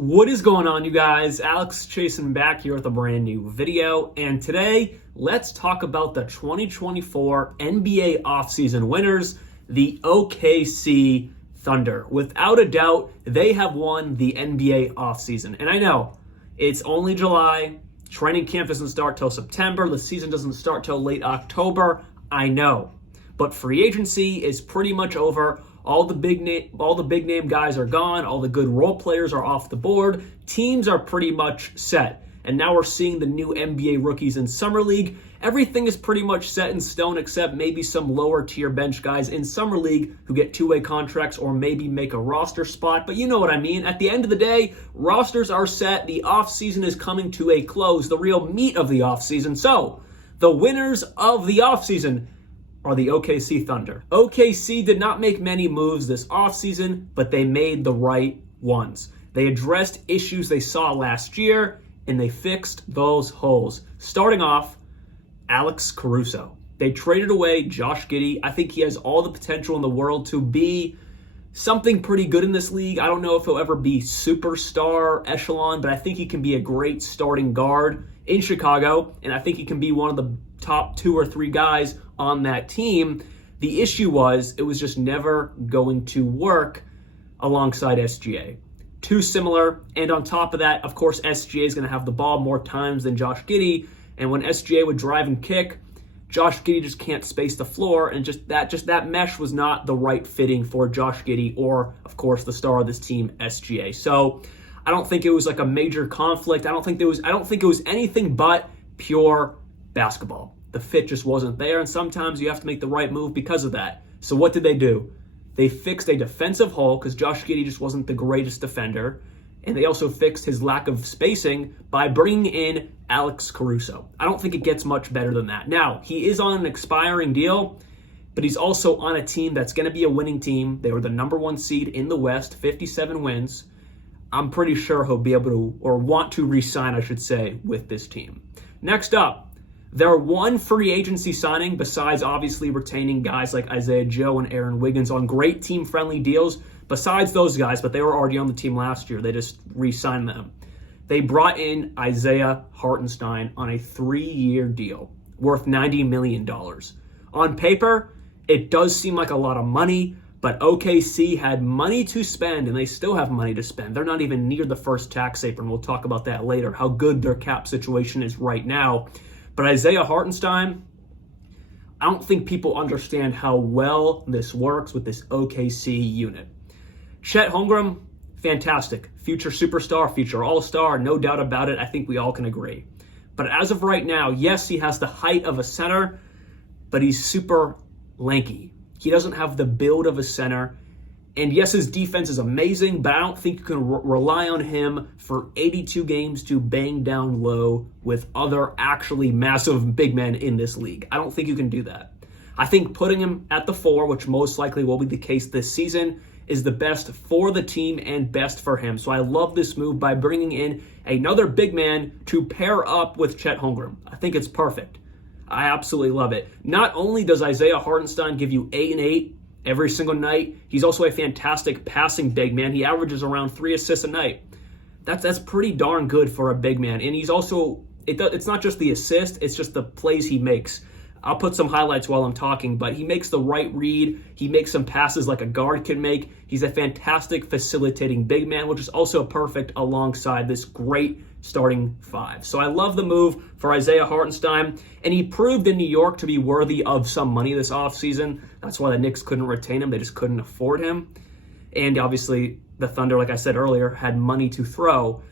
What is going on, you guys? Alex Chasen back here with a brand new video, and today let's talk about the 2024 NBA offseason winners, the OKC Thunder. Without a doubt, they have won the NBA offseason. And I know it's only July, training camp doesn't start till September, the season doesn't start till late October. I know, but free agency is pretty much over. All the big name guys are gone. All the good role players are off the board. Teams are pretty much set. And now we're seeing the new NBA rookies in Summer League. Everything is pretty much set in stone except maybe some lower tier bench guys in Summer League who get two-way contracts or maybe make a roster spot. But you know what I mean. At the end of the day, rosters are set. The offseason is coming to a close, the real meat of the offseason. So the winners of the offseason are the OKC Thunder. OKC did not make many moves this offseason, but they made the right ones. They addressed issues they saw last year, and they fixed those holes. Starting off, Alex Caruso. They traded away Josh Giddey. I think he has all the potential in the world to be something pretty good in this league. I don't know if he'll ever be superstar echelon, but I think he can be a great starting guard in Chicago, and I think he can be one of the top 2 or 3 guys on that team. The issue was it was just never going to work alongside SGA. Too similar, and on top of that, of course, SGA is going to have the ball more times than Josh Giddey, and when SGA would drive and kick, Josh Giddey just can't space the floor, and just that mesh was not the right fitting for Josh Giddey or, of course, the star of this team, SGA. So I don't think it was like a major conflict. I don't think it was anything but pure basketball. The fit just wasn't there, and sometimes you have to make the right move because of that. So what did they do? They fixed a defensive hole because Josh Giddey just wasn't the greatest defender, and they also fixed his lack of spacing by bringing in Alex Caruso. I don't think it gets much better than that. Now, he is on an expiring deal, but he's also on a team that's going to be a winning team. They were the number 1 seed in the West, 57 wins. I'm pretty sure he'll be able to, or want to re-sign, I should say, with this team. Next up, their one free agency signing, besides obviously retaining guys like Isaiah Joe and Aaron Wiggins on great team-friendly deals, besides those guys, but they were already on the team last year. They just re-signed them. They brought in Isaiah Hartenstein on a 3-year deal worth $90 million. On paper, it does seem like a lot of money, but OKC had money to spend, and they still have money to spend. They're not even near the first tax apron. We'll talk about that later, how good their cap situation is right now. But Isaiah Hartenstein, I don't think people understand how well this works with this OKC unit. Chet Holmgren, fantastic. Future superstar, future all-star, no doubt about it. I think we all can agree. But as of right now, yes, he has the height of a center, but he's super lanky. He doesn't have the build of a center. And yes, his defense is amazing, but I don't think you can rely on him for 82 games to bang down low with other actually massive big men in this league. I don't think you can do that. I think putting him at the 4, which most likely will be the case this season, is the best for the team and best for him. So I love this move by bringing in another big man to pair up with Chet Holmgren. I think it's perfect. I absolutely love it. Not only does Isaiah Hartenstein give you 8 and 8 every single night, he's also a fantastic passing big man. He averages around 3 assists a night. That's pretty darn good for a big man. And he's also, it's not just the assist, it's just the plays he makes. I'll put some highlights while I'm talking, but he makes the right read. He makes some passes like a guard can make. He's a fantastic facilitating big man, which is also perfect alongside this great starting 5. So I love the move for Isaiah Hartenstein, and he proved in New York to be worthy of some money this offseason. That's why the Knicks couldn't retain him. They just couldn't afford him. And obviously, the Thunder, like I said earlier, had money to throw.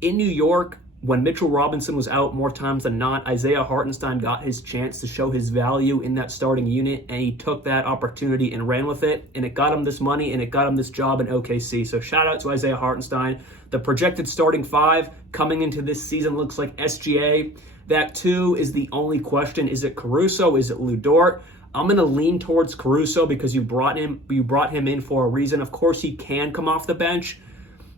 In New York, when Mitchell Robinson was out more times than not, Isaiah Hartenstein got his chance to show his value in that starting unit, and he took that opportunity and ran with it, and it got him this money, and it got him this job in OKC. So shout out to Isaiah Hartenstein. The projected starting 5 coming into this season looks like SGA. That 2 is the only question. Is it Caruso? Is it Lu Dort? I'm going to lean towards Caruso because you brought him in for a reason. Of course, he can come off the bench,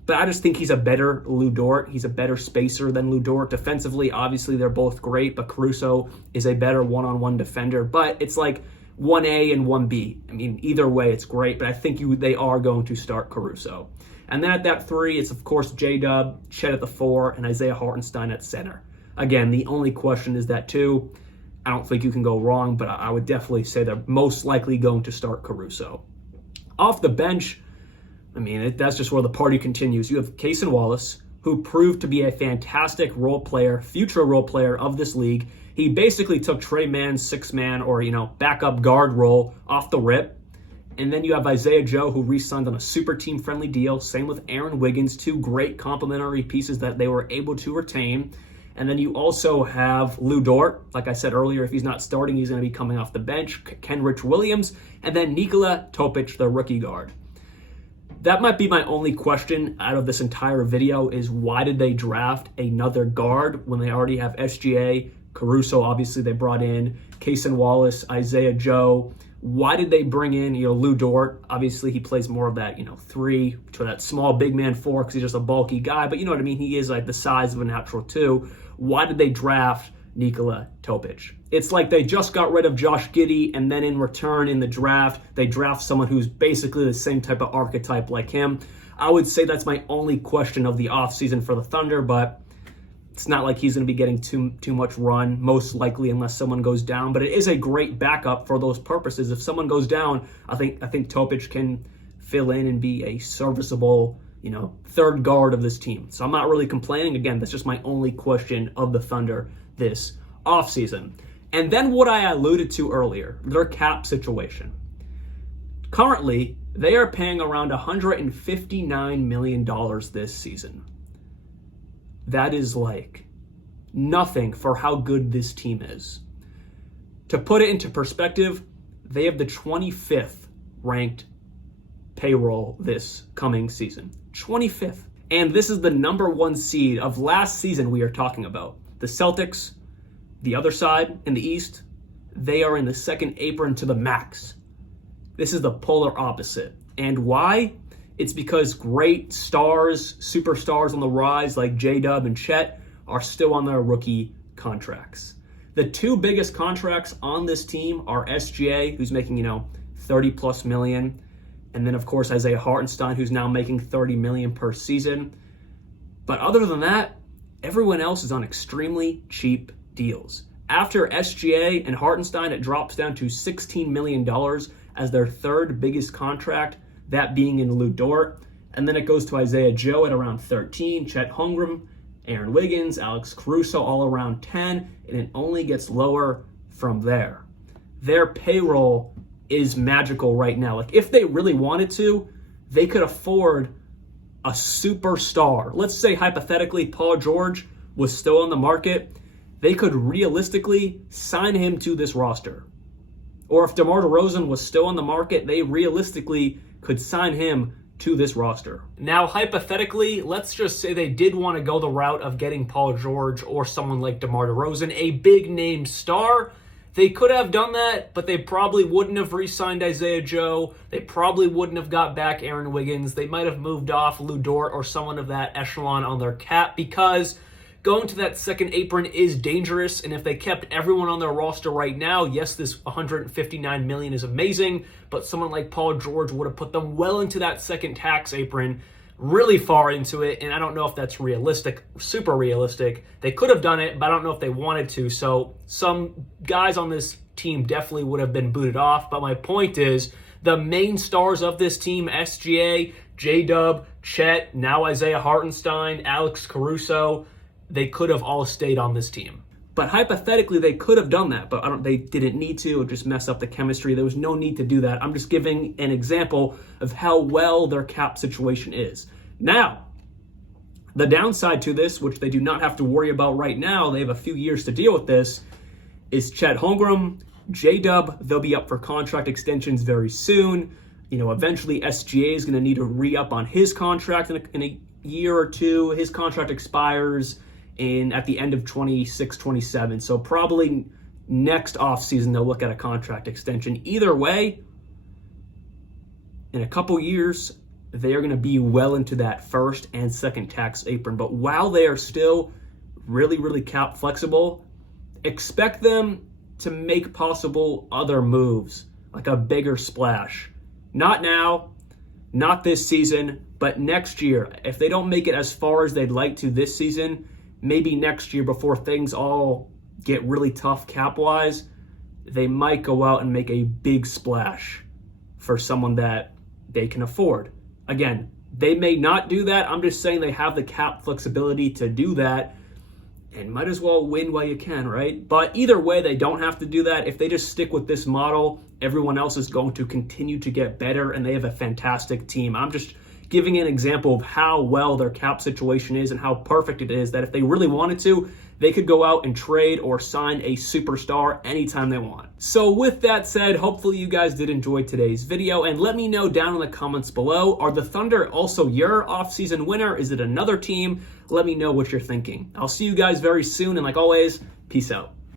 but I just think he's a better Lu Dort. He's a better spacer than Lu Dort. Defensively, obviously, they're both great, but Caruso is a better one-on-one defender. But it's like 1A and 1B. I mean, either way, it's great, but I think they are going to start Caruso. And then at that 3, it's of course J-Dub, Chet at the 4, and Isaiah Hartenstein at center. Again, the only question is that 2. I don't think you can go wrong, but I would definitely say they're most likely going to start Caruso. Off the bench, I mean, that's just where the party continues. You have Cason Wallace, who proved to be a fantastic role player, future role player of this league. He basically took Trey Mann's 6-man or, backup guard role off the rip. And then you have Isaiah Joe, who re-signed on a super team-friendly deal. Same with Aaron Wiggins, 2 great complementary pieces that they were able to retain. And then you also have Lou Dort. Like I said earlier, if he's not starting, he's going to be coming off the bench. Kenrich Williams, and then Nikola Topic, the rookie guard. That might be my only question out of this entire video is why did they draft another guard when they already have SGA, Caruso, obviously they brought in, Cason Wallace, Isaiah Joe. Why did they bring in, Lou Dort? Obviously he plays more of that, 3 to that small big man 4 because he's just a bulky guy. But you know what I mean? He is like the size of a natural 2. Why did they draft Nikola Topic? It's like they just got rid of Josh Giddey, and then in return in the draft, they draft someone who's basically the same type of archetype like him. I would say that's my only question of the offseason for the Thunder, but it's not like he's going to be getting too much run, most likely, unless someone goes down. But it is a great backup for those purposes. If someone goes down, I think Topic can fill in and be a serviceable, third guard of this team. So I'm not really complaining. Again, that's just my only question of the Thunder this offseason. And then what I alluded to earlier, their cap situation. Currently, they are paying around $159 million this season. That is like nothing for how good this team is. To put it into perspective, they have the 25th ranked payroll this coming season. 25th. And this is the number 1 seed of last season we are talking about. The Celtics, the other side in the East, they are in the second apron to the max. This is the polar opposite. And why? It's because great stars, superstars on the rise like J-Dub and Chet are still on their rookie contracts. The 2 biggest contracts on this team are SGA, who's making, 30 plus million. And then, of course, Isaiah Hartenstein, who's now making $30 million per season. But other than that, everyone else is on extremely cheap deals. After SGA and Hartenstein, it drops down to $16 million as their 3rd biggest contract, that being in Lou Dort. And then it goes to Isaiah Joe at around 13, Chet Holmgren, Aaron Wiggins, Alex Caruso all around 10, and it only gets lower from there. Their payroll is magical right now. Like if they really wanted to, they could afford a superstar. Let's say hypothetically Paul George was still on the market. They could realistically sign him to this roster. Or if DeMar DeRozan was still on the market, they realistically could sign him to this roster. Now, hypothetically, let's just say they did want to go the route of getting Paul George or someone like DeMar DeRozan, a big-name star. They could have done that, but they probably wouldn't have re-signed Isaiah Joe. They probably wouldn't have got back Aaron Wiggins. They might have moved off Lou Dort or someone of that echelon on their cap because going to that second apron is dangerous, and if they kept everyone on their roster right now, yes, this $159 million is amazing, but someone like Paul George would have put them well into that second tax apron, really far into it, and I don't know if that's realistic, super realistic. They could have done it, but I don't know if they wanted to, so some guys on this team definitely would have been booted off, but my point is, the main stars of this team, SGA, J-Dub, Chet, now Isaiah Hartenstein, Alex Caruso, they could have all stayed on this team. But hypothetically, they could have done that, but they didn't need to. It just messed up the chemistry. There was no need to do that. I'm just giving an example of how well their cap situation is. Now, the downside to this, which they do not have to worry about right now, they have a few years to deal with this, is Chet Holmgren, J-Dub, they'll be up for contract extensions very soon. Eventually SGA is going to need to re-up on his contract in a year or two. His contract expires at the end of 26-27. So probably next offseason they'll look at a contract extension. Either way, in a couple years, they are going to be well into that first and second tax apron. But while they are still really, really cap flexible, expect them to make possible other moves, like a bigger splash. Not now, not this season, But next year, if they don't make it as far as they'd like to this season, maybe next year before things all get really tough cap-wise, they might go out and make a big splash for someone that they can afford. Again, they may not do that. I'm just saying they have the cap flexibility to do that, and might as well win while you can, right? But either way, they don't have to do that. If they just stick with this model, everyone else is going to continue to get better, and they have a fantastic team. I'm just giving an example of how well their cap situation is and how perfect it is that if they really wanted to, they could go out and trade or sign a superstar anytime they want. So with that said, hopefully you guys did enjoy today's video, and let me know down in the comments below, are the Thunder also your offseason winner? Is it another team? Let me know what you're thinking. I'll see you guys very soon, and like always, peace out.